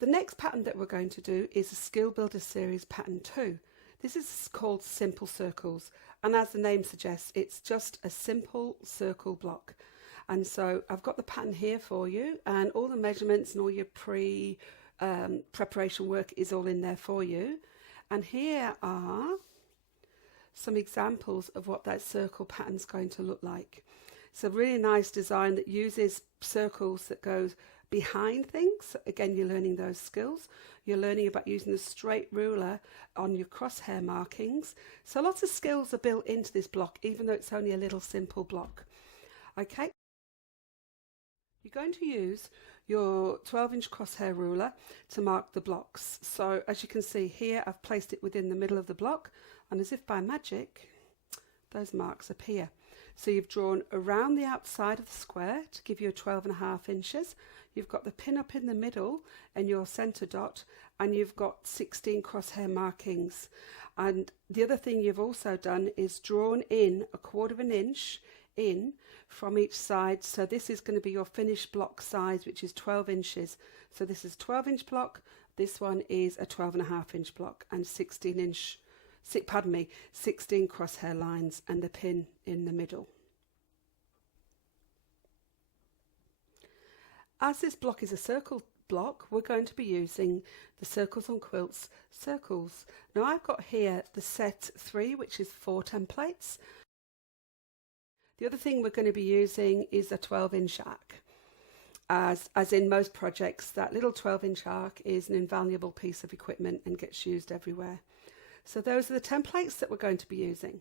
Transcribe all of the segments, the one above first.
The next pattern that we're going to do is a Skill Builder Series Pattern 2. This is called Simple Circles, and as the name suggests, it's just a simple circle block. And so I've got the pattern here for you, and all the measurements and all your preparation work is all in there for you. And here are some examples of what that circle pattern is going to look like. It's a really nice design that uses circles that goes behind things. Again, you're learning those skills. You're learning about using the straight ruler on your crosshair markings. So lots of skills are built into this block, even though it's only a little simple block. Okay. You're going to use your 12-inch crosshair ruler to mark the blocks. So as you can see here, I've placed it within the middle of the block, and as if by magic, those marks appear. So you've drawn around the outside of the square to give you a 12.5 inches. You've got the pin up in the middle and your center dot, and you've got 16 crosshair markings. And the other thing you've also done is drawn in 1/4 inch in from each side. So this is going to be your finished block size, which is 12 inches. So this is 12-inch block. This one is a 12.5-inch block and 16 crosshair lines and the pin in the middle. As this block is a circle block, we're going to be using the Circles on Quilts circles. Now I've got here the set 3, which is 4 templates. The other thing we're going to be using is a 12-inch arc. As in most projects, that little 12-inch arc is an invaluable piece of equipment and gets used everywhere. So those are the templates that we're going to be using.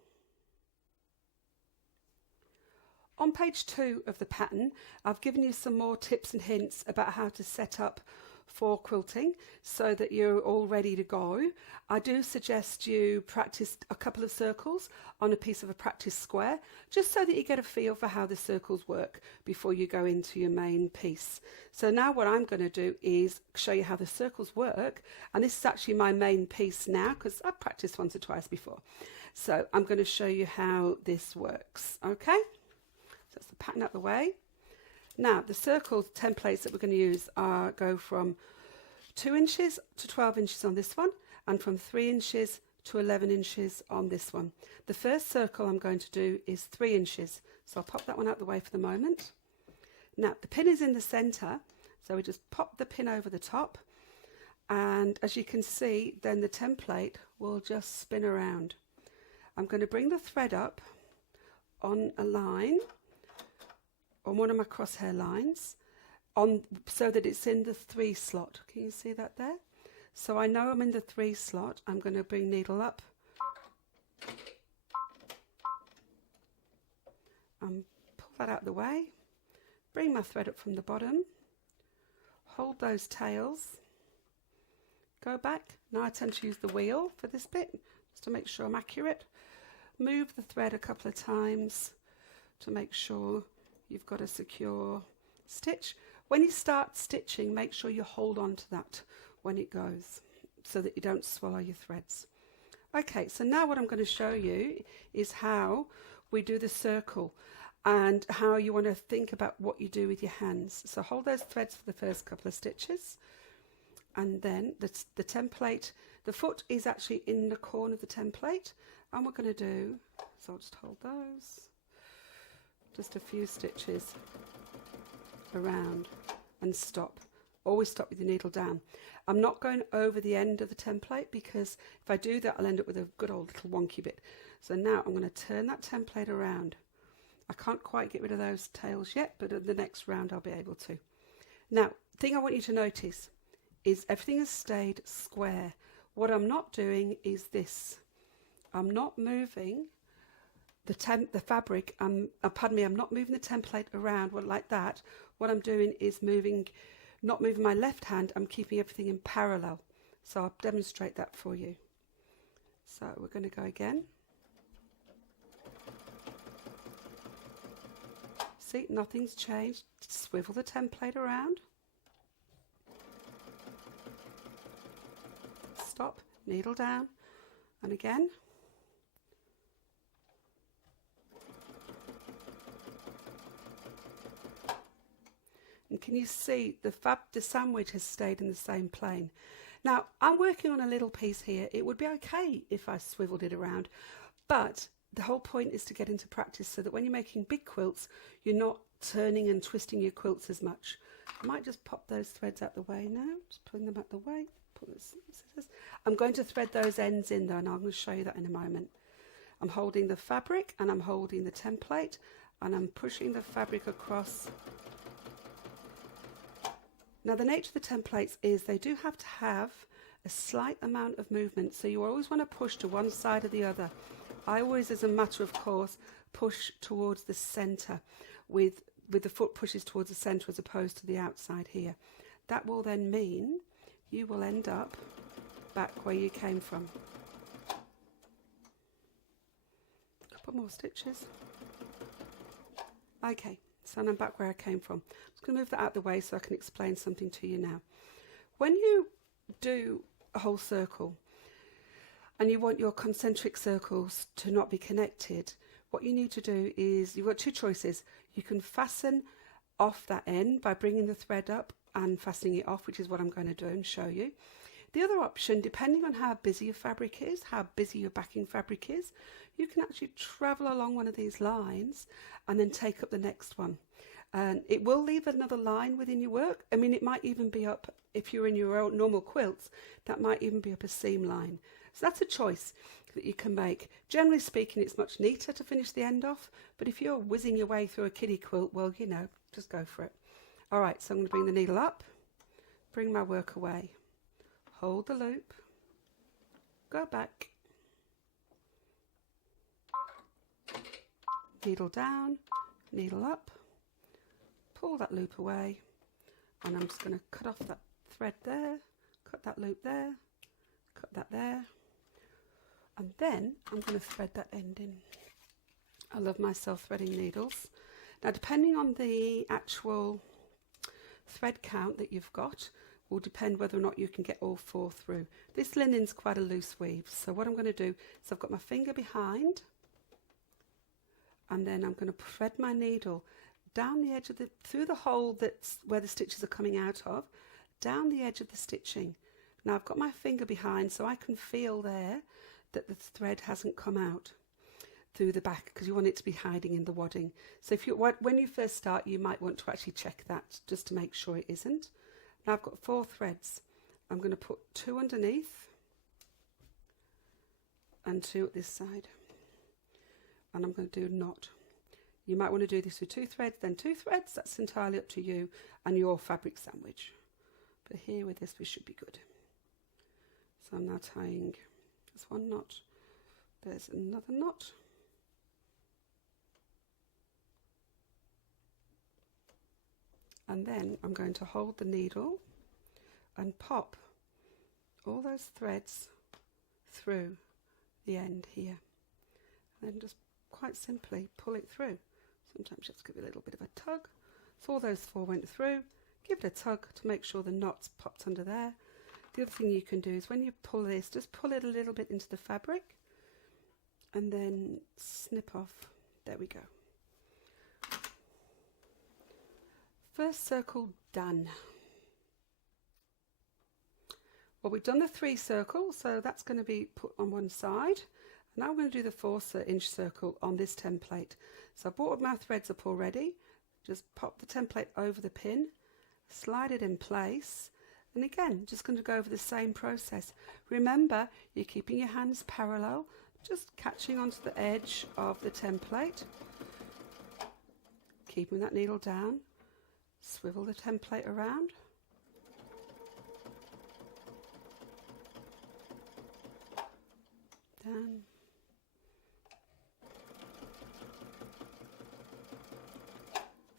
On page 2 of the pattern, I've given you some more tips and hints about how to set up for quilting so that you're all ready to go. I do suggest you practice a couple of circles on a piece of a practice square, just so that you get a feel for how the circles work before you go into your main piece. So now what I'm going to do is show you how the circles work, and this is actually my main piece now because I've practiced once or twice before. So I'm going to show you how this works. Okay, so that's the pattern out the way. Now, the circle templates that we're going to use go from 2 inches to 12 inches on this one, and from 3 inches to 11 inches on this one. The first circle I'm going to do is 3 inches, so I'll pop that one out the way for the moment. Now, the pin is in the center, so we just pop the pin over the top, and as you can see, then the template will just spin around. I'm going to bring the thread up on a line, on one of my crosshair lines, so that it's in the 3 slot. Can you see that there? So I know I'm in the 3 slot. I'm going to bring needle up and pull that out of the way. Bring my thread up from the bottom. Hold those tails. Go back. Now I tend to use the wheel for this bit, just to make sure I'm accurate. Move the thread a couple of times to make sure you've got a secure stitch. When you start stitching, make sure you hold on to that when it goes so that you don't swallow your threads. Okay, so now what I'm going to show you is how we do the circle and how you want to think about what you do with your hands. So hold those threads for the first couple of stitches, and then the template, the foot is actually in the corner of the template, and we're going to do, so I'll just hold those. Just a few stitches around and stop. Always stop with your needle down. I'm not going over the end of the template because if I do that, I'll end up with a good old little wonky bit. So now I'm going to turn that template around. I can't quite get rid of those tails yet, but in the next round I'll be able to. Now, the thing I want you to notice is everything has stayed square. What I'm not doing is this. I'm not moving the fabric, pardon me, I'm not moving the template around like that. What I'm doing is not moving my left hand, I'm keeping everything in parallel. So I'll demonstrate that for you. So we're going to go again. See, nothing's changed. Swivel the template around. Stop, needle down, and again. And can you see the sandwich has stayed in the same plane? Now, I'm working on a little piece here. It would be okay if I swiveled it around, but the whole point is to get into practice so that when you're making big quilts, you're not turning and twisting your quilts as much. I might just pop those threads out the way now, just pulling them out the way. Pull the scissors. I'm going to thread those ends in though, and I'm going to show you that in a moment. I'm holding the fabric and I'm holding the template and I'm pushing the fabric across. Now the nature of the templates is they do have to have a slight amount of movement, so you always want to push to one side or the other. I always, as a matter of course, push towards the centre with the foot pushes towards the centre as opposed to the outside here. That will then mean you will end up back where you came from. A couple more stitches. Okay, so I'm back where I came from. I'm just going to move that out of the way so I can explain something to you now. When you do a whole circle and you want your concentric circles to not be connected, what you need to do is, you've got two choices. You can fasten off that end by bringing the thread up and fastening it off, which is what I'm going to do and show you. The other option, depending on how busy your fabric is, how busy your backing fabric is, you can actually travel along one of these lines and then take up the next one. And it will leave another line within your work. I mean, it might even be up, if you're in your own normal quilts, that might even be up a seam line. So that's a choice that you can make. Generally speaking, it's much neater to finish the end off, but if you're whizzing your way through a kiddie quilt, well, you know, just go for it. All right, so I'm going to bring the needle up, bring my work away, hold the loop, go back, needle down, needle up, pull that loop away, and I'm just going to cut off that thread there, cut that loop there, cut that there, and then I'm going to thread that end in. I love my self-threading needles. Now, depending on the actual thread count that you've got will depend whether or not you can get all four through. This linen's quite a loose weave, so what I'm going to do is I've got my finger behind, and then I'm going to thread my needle down the edge of the, through the hole that's where the stitches are coming out of, down the edge of the stitching. Now I've got my finger behind so I can feel there that the thread hasn't come out through the back, because you want it to be hiding in the wadding. So if you, when you first start, you might want to actually check that just to make sure it isn't. Now I've got 4 threads. I'm going to put 2 underneath and 2 at this side, and I'm going to do a knot. You might want to do this with 2 threads, then 2 threads. That's entirely up to you and your fabric sandwich. But here with this, we should be good. So I'm now tying this one knot. There's another knot. And then I'm going to hold the needle and pop all those threads through the end here. And then just quite simply pull it through. Sometimes you have to give it a little bit of a tug. So all those 4 went through. Give it a tug to make sure the knot's popped under there. The other thing you can do is when you pull this, just pull it a little bit into the fabric and then snip off. There we go. First circle done. Well, we've done the 3 circles, so that's going to be put on one side. Now I'm going to do the 4-inch circle on this template. So I brought my threads up already. Just pop the template over the pin, slide it in place, and again, just going to go over the same process. Remember, you're keeping your hands parallel, just catching onto the edge of the template, keeping that needle down. Swivel the template around. Down.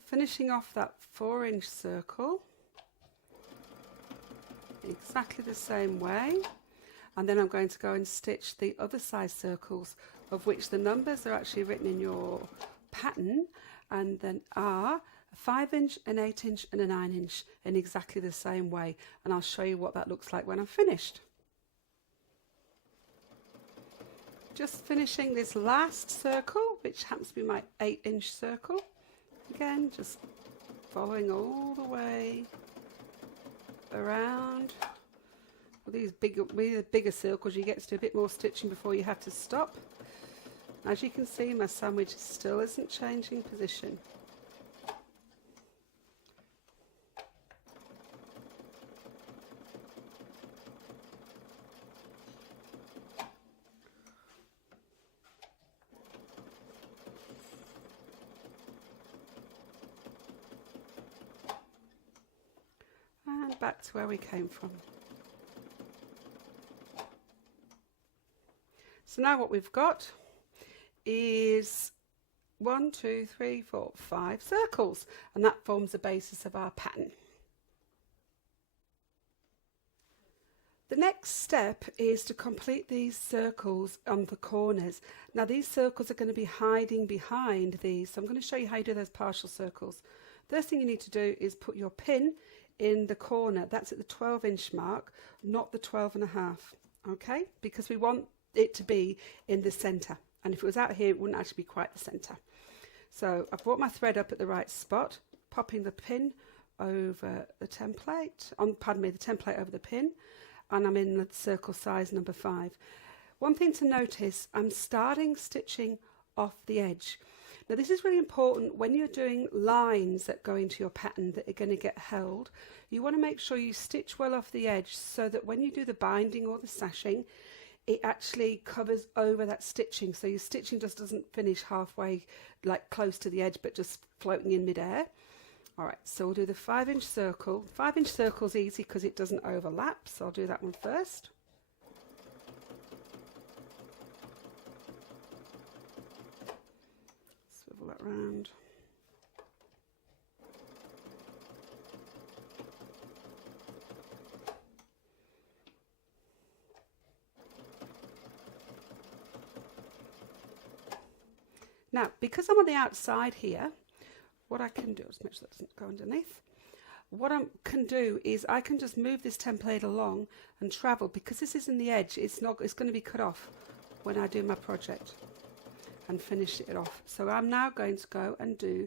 Finishing off that 4-inch circle exactly the same way, and then I'm going to go and stitch the other size circles, of which the numbers are actually written in your pattern, and then are a 5-inch, an 8-inch and a 9-inch in exactly the same way, and I'll show you what that looks like when I'm finished. Just finishing this last circle, which happens to be my 8-inch circle. Again, just following all the way around. With these bigger circles, you get to do a bit more stitching before you have to stop. As you can see, my sandwich still isn't changing position. And back to where we came from. So now what we've got is 1, 2, 3, 4, 5 circles, and that forms the basis of our pattern. The next step is to complete these circles on the corners. Now these circles are going to be hiding behind these, so I'm going to show you how you do those partial circles. First thing you need to do is put your pin in the corner. That's at the 12-inch mark, not the 12.5, okay? Because we want it to be in the center, and if it was out here it wouldn't actually be quite the center. So I've brought my thread up at the right spot, popping the pin over the template, the template over the pin, and I'm in the circle size number 5. One thing to notice, I'm starting stitching off the edge. Now this is really important when you're doing lines that go into your pattern that are going to get held. You want to make sure you stitch well off the edge so that when you do the binding or the sashing, it actually covers over that stitching, so your stitching just doesn't finish halfway, like close to the edge, but just floating in midair. All right, so we'll do the 5-inch circle. 5-inch circle's easy because it doesn't overlap, so I'll do that one first. Swivel that round. Now, because I'm on the outside here, what I can do, just make sure that doesn't go underneath. What I can do is I can just move this template along and travel. Because this is in the edge, it's going to be cut off when I do my project and finish it off. So I'm now going to go and do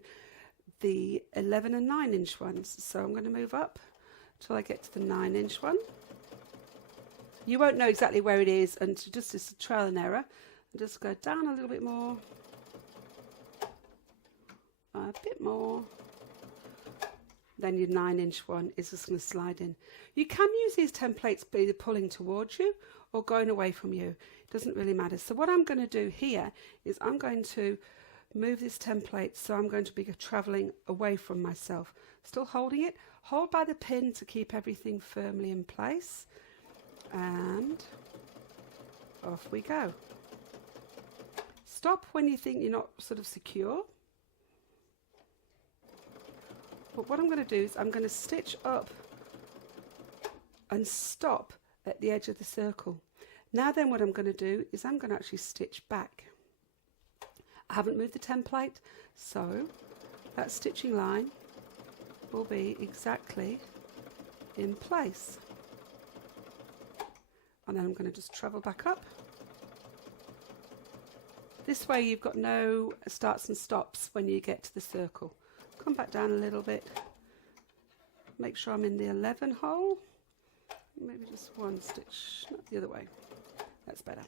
the 11 and 9-inch ones. So I'm going to move up till I get to the 9-inch one. You won't know exactly where it is, and just as a trial and error, and just go down a little bit more. A bit more, then your 9-inch one is just going to slide in. You can use these templates either pulling towards you or going away from you. It doesn't really matter. So what I'm going to do here is I'm going to move this template, so I'm going to be traveling away from myself, still holding it. Hold by the pin to keep everything firmly in place, and off we go. Stop when you think you're not sort of secure. But what I'm going to do is I'm going to stitch up and stop at the edge of the circle. Now then what I'm going to do is I'm going to actually stitch back. I haven't moved the template, so that stitching line will be exactly in place. And then I'm going to just travel back up. This way you've got no starts and stops when you get to the circle. Come back down a little bit, make sure I'm in the 11 hole, maybe just one stitch, not the other way, that's better.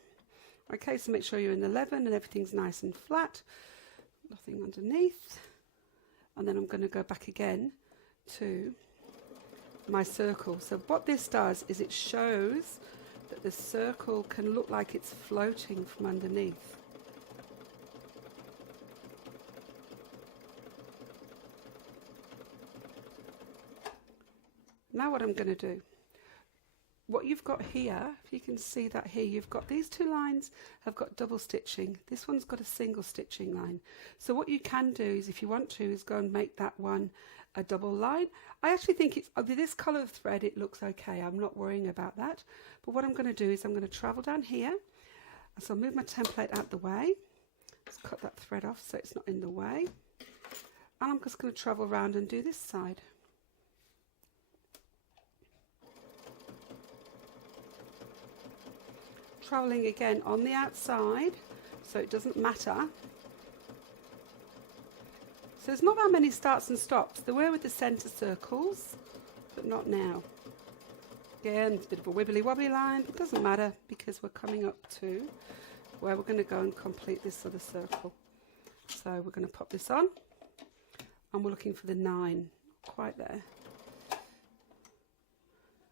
Okay, so make sure you're in the 11 and everything's nice and flat, nothing underneath, and then I'm going to go back again to my circle. So what this does is it shows that the circle can look like it's floating from underneath. Now what I'm going to do, what you've got here, if you can see that here, you've got these two lines have got double stitching. This one's got a single stitching line. So what you can do is, if you want to, is go and make that one a double line. I actually think it's, with this colour of thread, it looks okay. I'm not worrying about that. But what I'm going to do is I'm going to travel down here. So I'll move my template out the way. Just cut that thread off so it's not in the way. And I'm just going to travel around and do this side. Travelling again on the outside, so it doesn't matter. So there's not that many starts and stops. There were with the centre circles, but not now. Again, it's a bit of a wibbly wobbly line, but it doesn't matter because we're coming up to where we're going to go and complete this other circle. So we're going to pop this on and we're looking for the 9, quite there.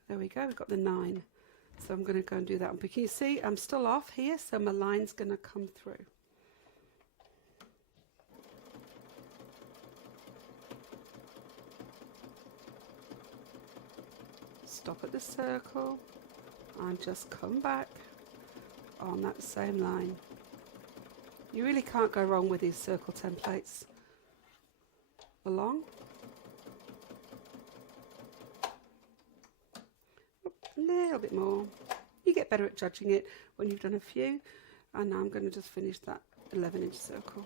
There we go, we've got the 9. So I'm going to go and do that. But can you see I'm still off here, so my line's going to come through. Stop at the circle and just come back on that same line. You really can't go wrong with these circle templates. Along. A little bit more. You get better at judging it when you've done a few. And now I'm going to just finish that 11-inch circle.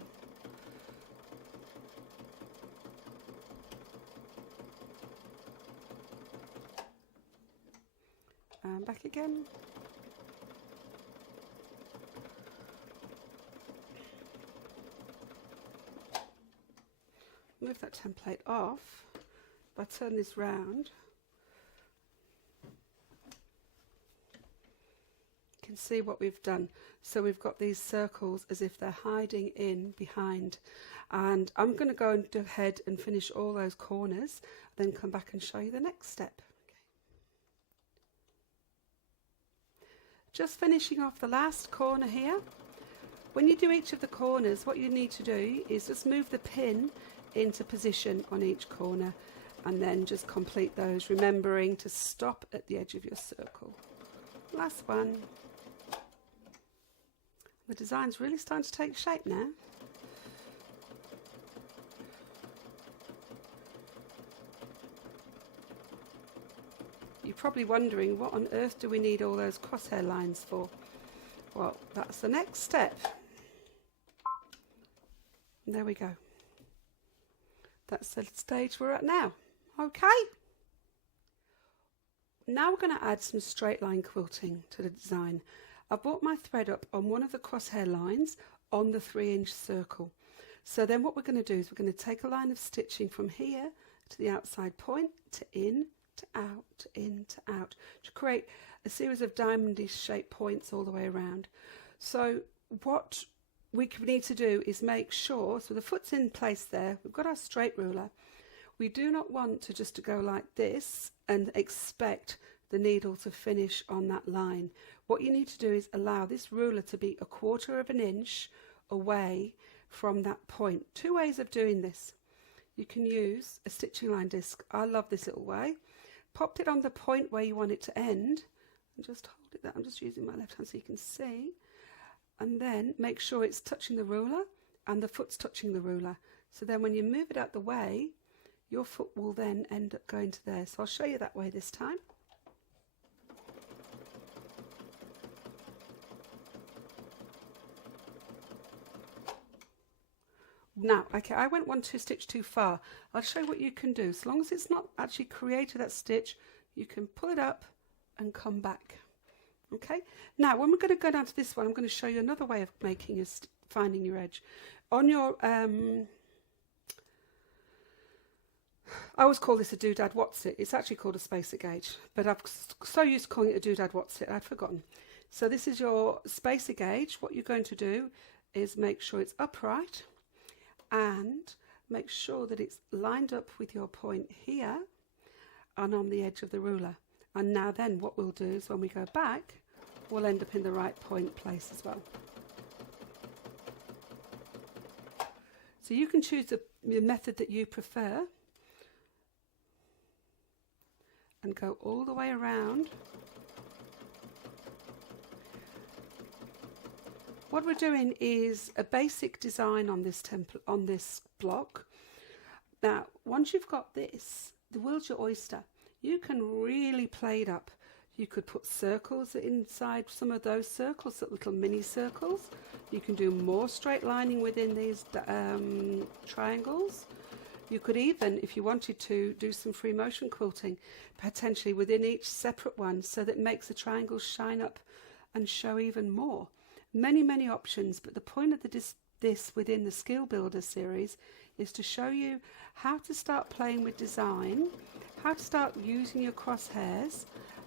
And back again. Move that template off. If I turn this round, you can see what we've done. So we've got these circles as if they're hiding in behind. And I'm going to go and go ahead and finish all those corners, then come back and show you the next step. Just finishing off the last corner here. When you do each of the corners, what you need to do is just move the pin into position on each corner and then just complete those, remembering to stop at the edge of your circle. Last one. The design's really starting to take shape now. You're probably wondering, what on earth do we need all those crosshair lines for? Well, that's the next step. And there we go. That's the stage we're at now. Okay. Now we're going to add some straight line quilting to the design. I brought my thread up on one of the crosshair lines on the 3-inch circle. So then what we're going to do is we're going to take a line of stitching from here to the outside point, to in, to out, to in, to out, to create a series of diamondish shaped points all the way around. So what we need to do is make sure, so the foot's in place there, we've got our straight ruler. We do not want to just to go like this and expect the needle to finish on that line. What you need to do is allow this ruler to be 1/4 of an inch away from that point. 2 ways of doing this. You can use a stitching line disc. I love this little way. Popped it on the point where you want it to end and just hold it there. I'm just using my left hand so you can see. And then make sure it's touching the ruler and the foot's touching the ruler. So then when you move it out the way, your foot will then end up going to there. So I'll show you that way this time. Now, okay, I went 1-2 stitch too far. I'll show you what you can do. So long as it's not actually created that stitch, you can pull it up and come back. Okay, now when we're going to go down to this one, I'm going to show you another way of making your finding your edge. On your, I always call this a doodad what's it. It's actually called a spacer gauge, but I've so used to calling it a doodad what's it, I'd forgotten. So this is your spacer gauge. What you're going to do is make sure it's upright and make sure that it's lined up with your point here and on the edge of the ruler. And now then what we'll do is when we go back, we'll end up in the right point place as well. So you can choose the method that you prefer and go all the way around. What we're doing is a basic design on this template, on this block. Now, once you've got this, the world's your oyster. You can really play it up. You could put circles inside some of those circles, little mini circles. You can do more straight lining within these triangles. You could even, if you wanted to, do some free motion quilting, potentially within each separate one, so that it makes the triangles shine up and show even more. Many, many options, but the point of the this within the Skill Builder series is to show you how to start playing with design, how to start using your crosshairs,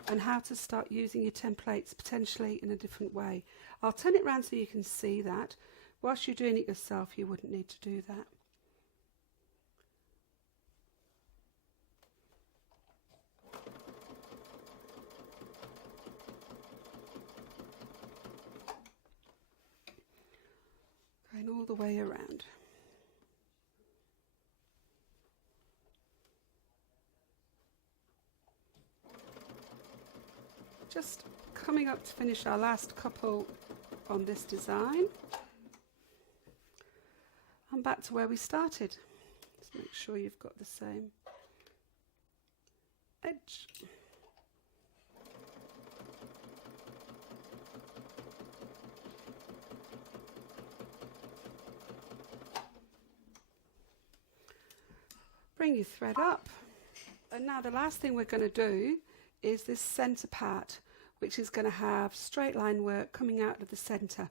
and how to start using your templates potentially in a different way. I'll turn it around so you can see that. Whilst you're doing it yourself, you wouldn't need to do that. Going all the way around. Just coming up to finish our last couple on this design. And back to where we started. Just make sure you've got the same edge. Bring your thread up, and now the last thing we're going to do is this center part, which is going to have straight line work coming out of the center.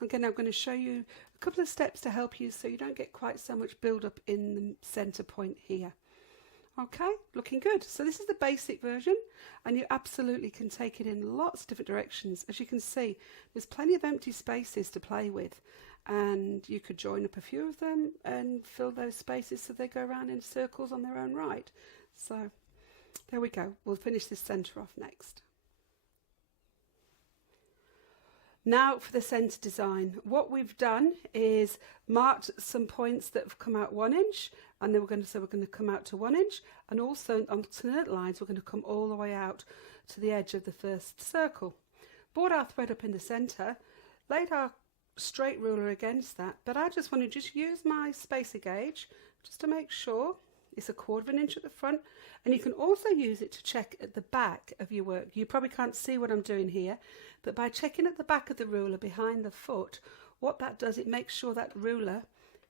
Again, I'm going to show you a couple of steps to help you so you don't get quite so much build up in the center point here. Okay, looking good. So this is the basic version, and you absolutely can take it in lots of different directions. As you can see, there's plenty of empty spaces to play with, and you could join up a few of them and fill those spaces so they go around in circles on their own right. So there we go. We'll finish this center off next. Now for the centre design. What we've done is marked some points that have come out 1 inch, and then we're going to come out to 1 inch, and also on alternate lines we're going to come all the way out to the edge of the first circle. Brought our thread up in the centre, laid our straight ruler against that, but I just want to just use my spacer gauge just to make sure it's 1/4 inch at the front, and you can also use it to check at the back of your work. You probably can't see what I'm doing here, but by checking at the back of the ruler behind the foot, what that does, it makes sure that ruler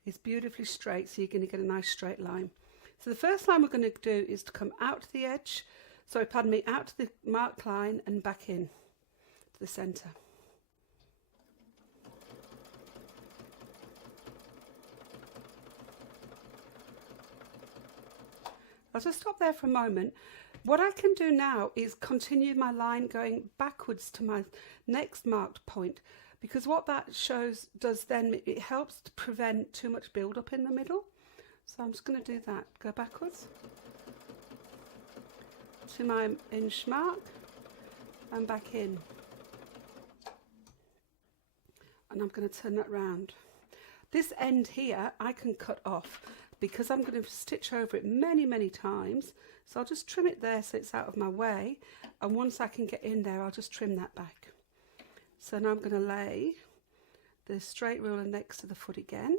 is beautifully straight, so you're going to get a nice straight line. So the first line we're going to do is to come out to the edge, out to the marked line and back in to the centre. I'll just stop there for a moment. What I can do now is continue my line going backwards to my next marked point, because what that does then, it helps to prevent too much build up in the middle. So I'm just going to do that. Go backwards to my inch mark and back in. And I'm going to turn that round. This end here I can cut off, because I'm going to stitch over it many times, so I'll just trim it there so it's out of my way, and once I can get in there I'll just trim that back. So now I'm going to lay the straight ruler next to the foot again,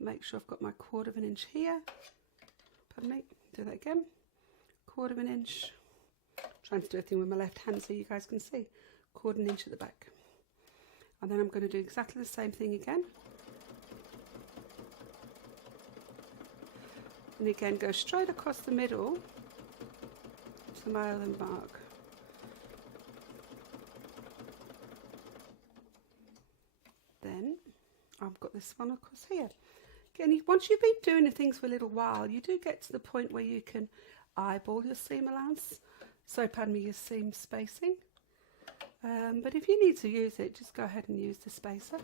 make sure I've got my 1/4 inch here, pardon me, do that again, 1/4 inch, I'm trying to do everything with my left hand so you guys can see, 1/4 inch at the back. And then I'm going to do exactly the same thing again. And again, go straight across the middle to my other mark. Then I've got this one across here. Again, once you've been doing things for a little while, you do get to the point where you can eyeball your seam allowance. So pardon me, your seam spacing. But if you need to use it, just go ahead and use the spacer.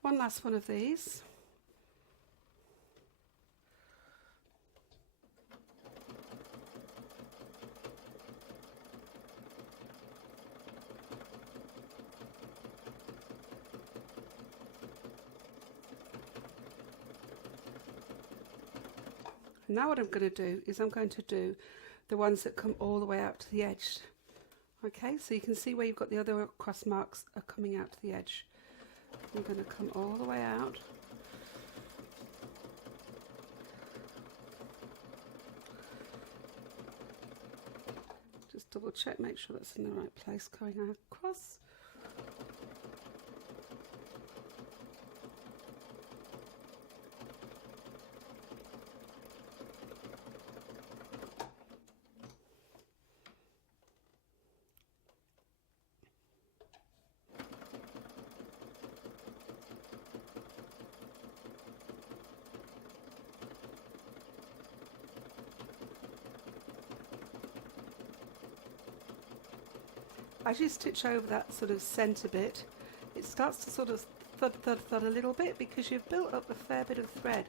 One last one of these. Now what I'm going to do is I'm going to do the ones that come all the way out to the edge. Okay, so you can see where you've got the other cross marks are coming out to the edge. I'm going to come all the way out. Just double check, make sure that's in the right place, going across. as you stitch over that sort of centre bit, it starts to sort of thud, thud, thud a little bit because you've built up a fair bit of thread.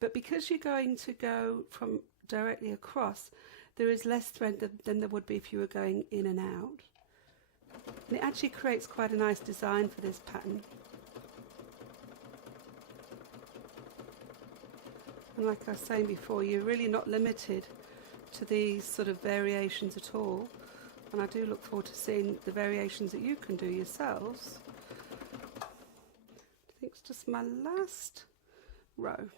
But because you're going to go from directly across, there is less thread than there would be if you were going in and out. And it actually creates quite a nice design for this pattern. And like I was saying before, you're really not limited to these sort of variations at all. And I do look forward to seeing the variations that you can do yourselves. I think it's just my last row.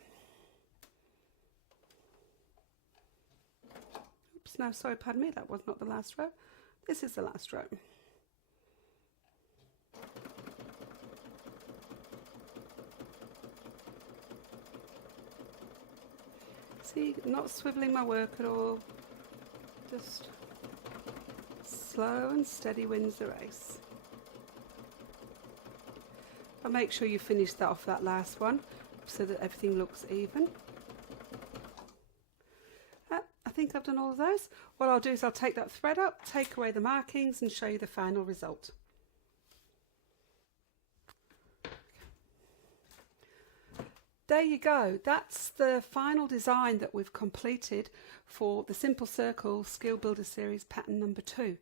Oops, no, sorry, pardon me, that was not the last row. This is the last row. See, not swiveling my work at all, just slow and steady wins the race. I'll make sure you finish that off, that last one, so that everything looks even. I think I've done all of those. What I'll do is I'll take that thread up, take away the markings and show you the final result. There you go, that's the final design that we've completed for the Simple Circle Skill Builder Series pattern number 2.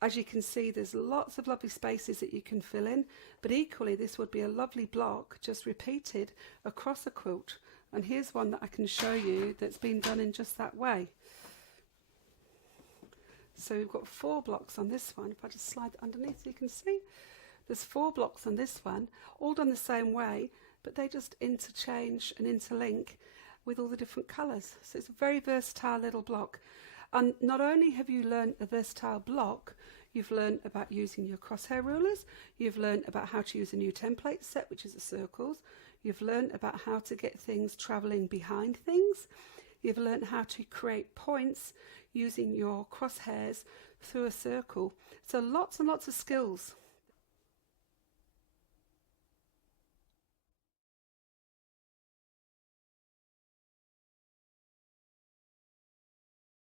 As you can see, there's lots of lovely spaces that you can fill in, but equally this would be a lovely block just repeated across a quilt. And here's one that I can show you that's been done in just that way. So we've got 4 blocks on this one. If I just slide underneath so you can see, there's 4 blocks on this one, all done the same way, but they just interchange and interlink with all the different colours. So it's a very versatile little block. And not only have you learned a versatile block, you've learned about using your crosshair rulers, you've learned about how to use a new template set, which is the circles, you've learned about how to get things travelling behind things, you've learned how to create points using your crosshairs through a circle. So lots and lots of skills.